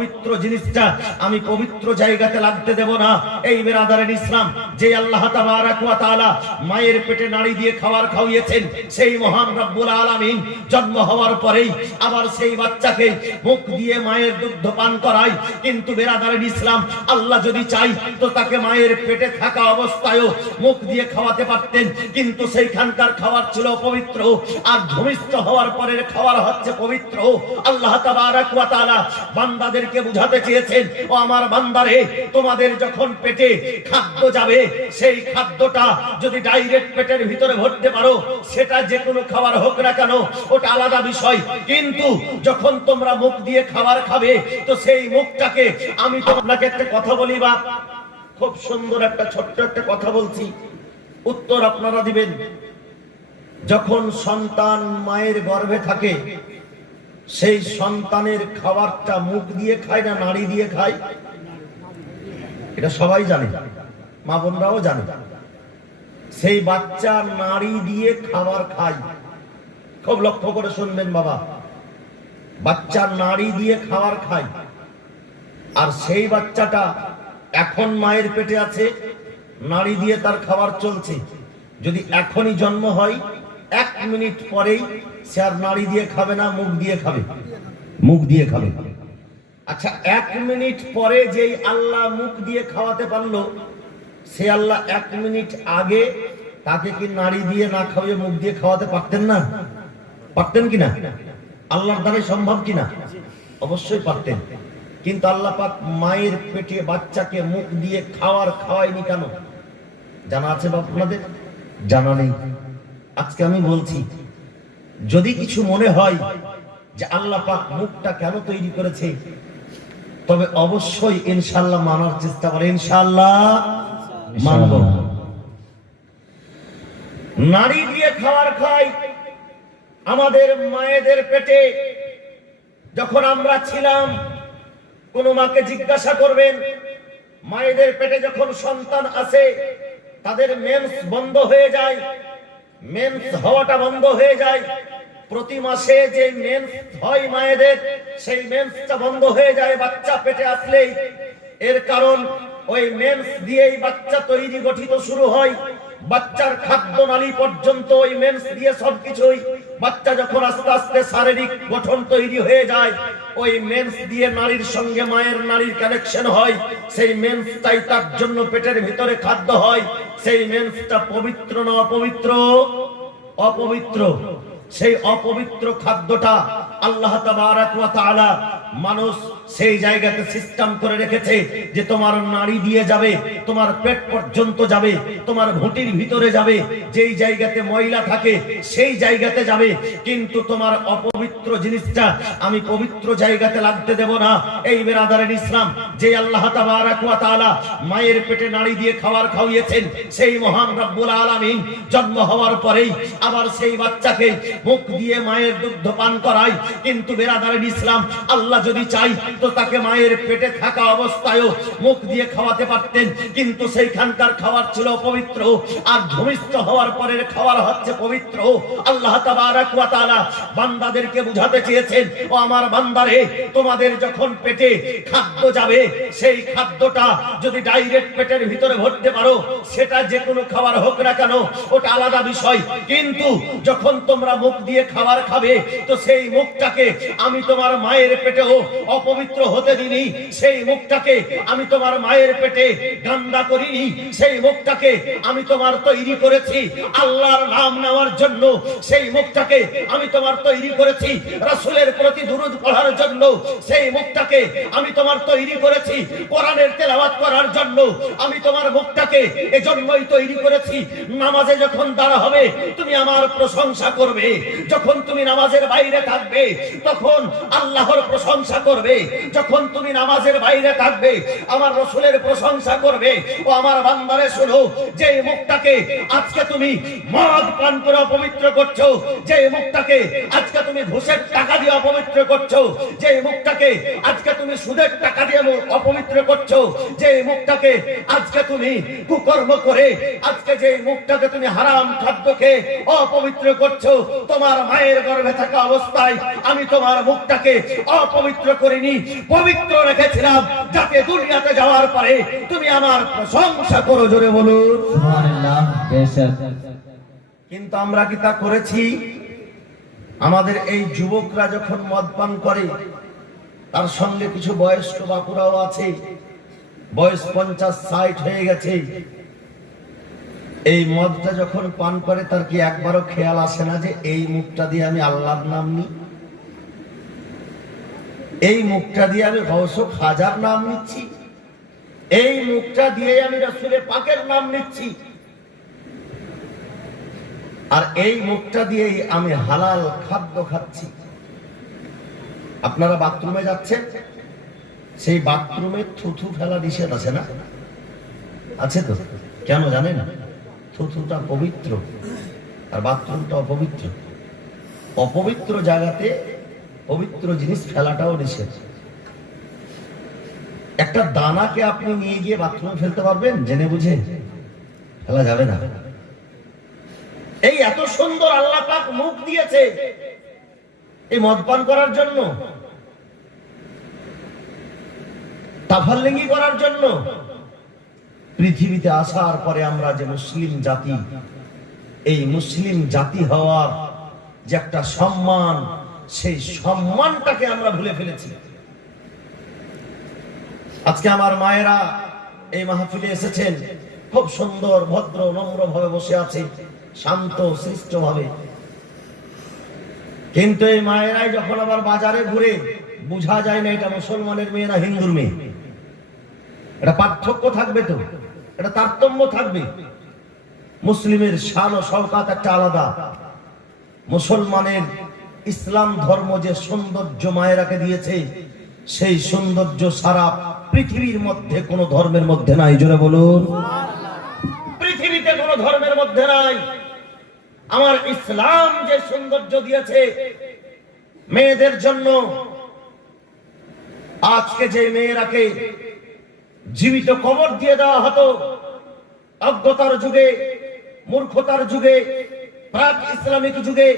অপবিত্র জিনিসটা আমি পবিত্র জায়গাতে লাগতে দেব না। এই বেরাদারের ইসলাম, যে আল্লাহ তাবারাক ওয়া তাআলা মায়ের পেটে নাড়ি দিয়ে খাবার খাওয়িয়েছেন, সেই মহান রব্বুল আলামিন জন্ম হওয়ার পরেই আবার সেই বাচ্চাকে মুখ দিয়ে মায়ের দুগ্ধ পান করায়। কিন্তু বেরাদারের ইসলাম, আল্লাহ যদি চাই তো তাকে মায়ের পেটে থাকা অবস্থায়ও মুখ দিয়ে খাওয়াতে পারতেন, কিন্তু সেইখানকার খাবার ছিল পবিত্র, আর ভূমিষ্ঠ হওয়ার পরের খাবার হচ্ছে পবিত্র। আল্লাহ তাবারাক ওয়া তাআলা বান্দাদেরকে বুঝাতে চেয়েছেন, ও আমার বান্দারে, তোমাদের যখন পেটে খাদ্য যাবে, সেই খাদ্যটা যদি ডাইরেক্ট পেটের ভিতরে ভরতে পারো, সেটা যে কোনো খাবার হোক না কেন, ওটা আলাদা বিষয়। কিন্তু যখন তোমরা মুখ দিয়ে খাবার খাবে, তো সেই মুখটাকে, আমি তোমাকে একটা কথা বলি, বা খুব সুন্দর একটা ছোট্ট একটা কথা বলছি, উত্তর আপনারা দিবেন। যখন সন্তান মায়ের গর্ভে থাকে, সেই সন্তানের খাবারটা মুখ দিয়ে খায় না নাড়ি দিয়ে খায়? এটা সবাই জানে, মা বোনরাও জানে। সেই বাচ্চা নাড়ি দিয়ে খাবার খায়। খুব লক্ষ্য করে শুনবেন বাবা, বাচ্চা নাড়ি দিয়ে খাবার খায়। আর সেই বাচ্চাটা এখন মায়ের পেটে আছে, নাড়ি দিয়ে তার খাবার চলছে। যদি এখনই জন্ম হয়, 1 মিনিট পরেই সে আর নাড়ি দিয়ে খাবে না, মুখ দিয়ে খাবে, মুখ দিয়ে খাবে। আচ্ছা, 1 মিনিট পরে যেই আল্লাহ মুখ দিয়ে খাওয়াতে পারলো, সে আল্লাহ 1 মিনিট আগে তাকে কি নাড়ি দিয়ে না খাওয়িয়ে মুখ দিয়ে খাওয়াতে পারতেন না? পারতেন কিনা? আল্লাহর দ্বারাই সম্ভব কিনা? অবশ্যই পারতেন। কিন্তু আল্লাহ পাক মায়ের পেটে বাচ্চাকে মুখ দিয়ে খাওয়ায়নি কেন? জানা আছে বা আপনাদের? জানা নেই। আজকে আমি বলছি, যদি কিছু মনে হয় যে আল্লাহ পাক মুখটা কেন তৈরি করেছে, তবে অবশ্যই ইনশাআল্লাহ মানার চেষ্টা করে। ইনশাআল্লাহ মানব। নারী দিয়ে খাবার খাই। আমাদের মায়েদের পেটে যখন আমরা ছিলাম, কোন মাকে জিজ্ঞাসা করবেন, মায়েদের পেটে যখন সন্তান আসে, তাদের মেন্স বন্ধ হয়ে যায়, মেন্স হওয়াটা বন্ধ হয়ে যায়। প্রতি মাসে যে মেন্স হয় মায়েদের, সেই মেন্সটা বন্ধ হয়ে যায় বাচ্চা পেটে আসলেই। এর কারণ ওই মেন্স দিয়েই বাচ্চা তৈরি গঠিত শুরু হয়। বাচ্চার খাদ্য নালী পর্যন্ত ওই মেন্স দিয়ে সবকিছুই। বাচ্চা যখন আস্তে আস্তে শারীরিক গঠন তৈরি হয়ে যায়, ওই মেন্স দিয়ে নারীর সঙ্গে মায়ের নারীর কানেকশন হয়। সেই মেন্সটাই তার জন্য পেটের ভিতরে খাদ্য হয়। সেই মেন্সটা পবিত্র না অপবিত্র? অপবিত্র। সেই অপবিত্র খাদ্যটা আল্লাহ তাবারাক ওয়া তাআলা মানুষ সেই জায়গাতে সিস্টেম করে রেখেছে যে তোমার নাড়ি দিয়ে যাবে, তোমার পেট পর্যন্ত যাবে, তোমার ভুঁটির ভিতরে যাবে। যেই জায়গাতে ময়লা থাকে সেই জায়গাতে যাবে, কিন্তু তোমার অপবিত্র জিনিসটা আমি পবিত্র জায়গাতে লাগতে দেব না। এই বেরাদারের ইসলাম, যে আল্লাহ তাবারাক ওয়া তাআলা মায়ের পেটে নাড়ি দিয়ে খাবার খাওয়িয়েছেন, সেই মহান রব্বুল আলামিন জন্ম হওয়ার পরেই আবার সেই বাচ্চাকে মুখ দিয়ে মায়ের দুগ্ধ পান করায়। কিন্তু বেরাদারের ইসলাম, আল্লাহ যদি চাই তো তাকে মায়ের পেটে থাকা অবস্থায়ও মুখ দিয়ে খাওয়াতে পারতেন, কিন্তু সেইখানকার খাবার ছিল পবিত্র, আর ভূমিষ্ঠ হওয়ার পরের খাবার হচ্ছে পবিত্র। আল্লাহ তাবারাক ওয়া তাআলা বান্দাদেরকে বুঝাতে চেয়েছেন, ও আমার বান্দারে, তোমাদের যখন পেটে খাদ্য যাবে, সেই খাদ্যটা যদি ডাইরেক্ট পেটের ভিতরে ভরতে পারো, সেটা যে কোনো খাবার হোক না কেন, ওটা আলাদা বিষয়। কিন্তু যখন তোমরা মুখ দিয়ে খাবার খাবে, তো সেই মুখটাকে আমি তোমার মায়ের পেটেও অপবিত্র হতে দিইনি। সেই মুখটাকে আমি তোমার মায়ের পেটে গান্দা করিনি। সেই মুখটাকে আমি তোমার তৈরি করেছি আল্লাহর নাম নেওয়ার জন্য। সেই মুখটাকে আমি তোমার তৈরি করেছি রাসূলের প্রতি দুরূদ পড়ার জন্য। সেই মুখটাকে আমি তোমার তৈরি করেছি কোরআনের তেলাওয়াত করার জন্য। আমি তোমার মুখটাকে এজন্যই তৈরি করেছি, নামাজে যখন দাঁড়া হবে তুমি আমার প্রশংসা করবে। যখন তুমি নামাজের বাইরে থাকবে, তখন আল্লাহর প্রশংসা করবে। যখন তুমি নামাজের বাইরে থাকবে, আমার রাসূলের প্রশংসা করবে। ও আমার বান্দারে শোনো, যে মুখটাকে আজকে তুমি মদ পান করে অপবিত্র করছো, যে মুখটাকে আজকে তুমি ঘুষের টাকা দিয়ে অপবিত্র করছো, যে মুখটাকে আজকে তুমি সুদের টাকা দিয়ে অপবিত্র করছো, যে মুখটাকে আজকে তুমি কুকর্ম করে, আজকে যে মুখটাকে তুমি হারাম খাদ্য খেয়ে অপবিত্র করছো, তোমার মায়ের গর্ভে থাকা অবস্থায় আমি তোমার মুখটাকে অপবিত্র করিনি। পবিত্র রেখেছিলাম, যাতে দুনিয়াতে যাওয়ার পরে তুমি আমার প্রশংসা করো। জোরে বলুন সুবহানাল্লাহ। বেশক। কিন্তু আমরা কি তা করেছি? আমাদের এই যুবকরা যখন মদ পান করে, তার সঙ্গে কিছু বয়স্ক বাপুরাও আছে, বয়স 50-60 হয়ে গেছে। এই মদটা যখন পান করে, তার কি একবারও খেয়াল আসে না যে এই মুখটা দিয়ে আমি আল্লাহর নাম নিই, এই মুখটা দিয়ে আমি গৌসে খাজার নাম নিচ্ছি, এই মুখটা দিয়ে আমি রাসূলে পাকের নাম নিচ্ছি, আর এই মুখটা দিয়ে আমি হালাল খাদ্য খাচ্ছি। আপনারা বাথরুমে যাচ্ছেন, সেই বাথরুমে থুথু ফেলা নিষেধ আছে না? আছে তো? কেন জানেন? থুথুটা পবিত্র আর বাথরুমটা অপবিত্র। অপবিত্র জায়গাতে পবিত্র জিনিস ফেলাটাও নিষেধ। একটা দানাকে আপনি নিয়ে গিয়ে বাথরুমে ফেলতে পারবেন? জেনে বুঝে ফেলা যাবে না। এই এত সুন্দর আল্লাহ পাক মুখ দিয়েছে এই মদ পান করার জন্য, তাফাল্লিঙ্গি করার জন্য। পৃথিবীতে আসার পরে আমরা যে মুসলিম জাতি, এই মুসলিম জাতি হওয়ার যে একটা সম্মান, সেই সম্মানটাকে আমরা ভুলে ফেলেছি। আজকে আমার মায়েরা এই মাহফিলে এসেছেন, খুব সুন্দর ভদ্র নম্র ভাবে বসে আছে, শান্ত শিষ্ট ভাবে। কিন্তু এই মায়েরাই যখন আবার বাজারে ঘুরে, বোঝা যায় না এটা মুসলমানের মেয়ে না হিন্দুর মেয়ে। এটা পার্থক্য থাকবে, তো এটা তারতম্য থাকবে। মুসলিমের শান ও শওকাত একটা আলাদা। মুসলমানের ইসলাম ধর্ম যে সৌন্দর্য মায়েরাকে দিয়েছে, সেই সৌন্দর্য সারা পৃথিবীর মধ্যে কোন ধর্মের মধ্যে নাই। জোরে বলুন, পৃথিবীতে কোন ধর্মের মধ্যে নাই। আমার ইসলাম যে সৌন্দর্য দিয়েছে মেয়েদের জন্য, আজকে যে মেয়েরাকে জীবিত কবর দিয়ে দেওয়া হতো অজ্ঞতার যুগে, মূর্খতার যুগে, প্রাক ইসলামিক যুগে,